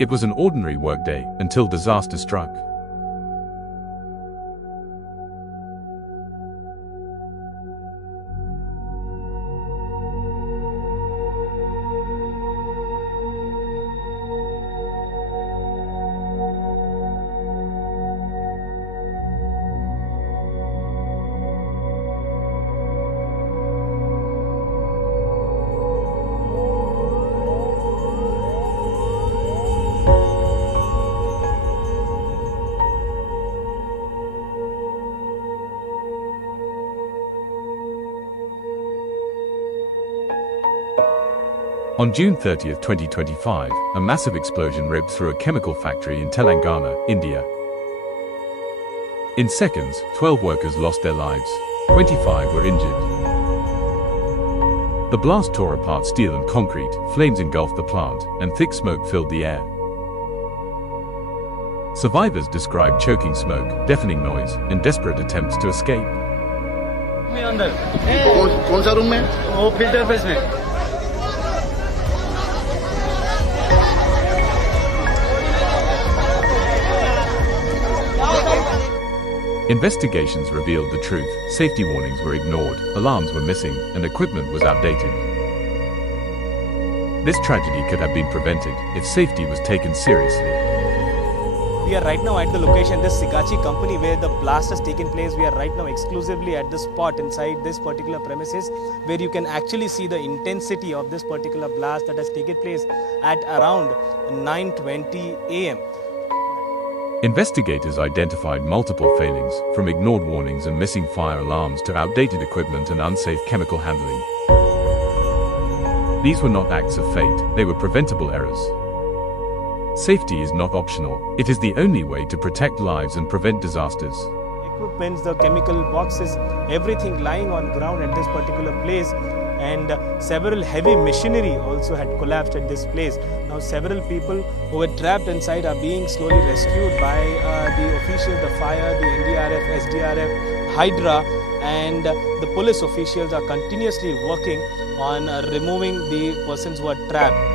It was an ordinary workday until disaster struck. On June 30, 2025, a massive explosion ripped through a chemical factory in Telangana, India. In seconds, 12 workers lost their lives. 25 were injured. The blast tore apart steel and concrete, flames engulfed the plant, and thick smoke filled the air. Survivors described choking smoke, deafening noise, and desperate attempts to escape. कौन सा room में? वो filter press में। Investigations revealed the truth. Safety warnings were ignored, alarms were missing, and equipment was outdated. This tragedy could have been prevented if safety was taken seriously. We are right now at the location, this Sigachi company where the blast has taken place. We are right now exclusively at the spot inside this particular premises where you can actually see the intensity of this particular blast that has taken place at around 9:20 a.m. Investigators identified multiple failings, from ignored warnings and missing fire alarms to outdated equipment and unsafe chemical handling. These were not acts of fate, they were preventable errors. Safety is not optional, it is the only way to protect lives and prevent disasters. Equipments, the chemical boxes, everything lying on ground at this particular place, and several heavy machinery also had collapsed at this place. Now several people who were trapped inside are being slowly rescued by the officials, the fire, the NDRF, SDRF, Hydra, and the police officials are continuously working on removing the persons who are trapped.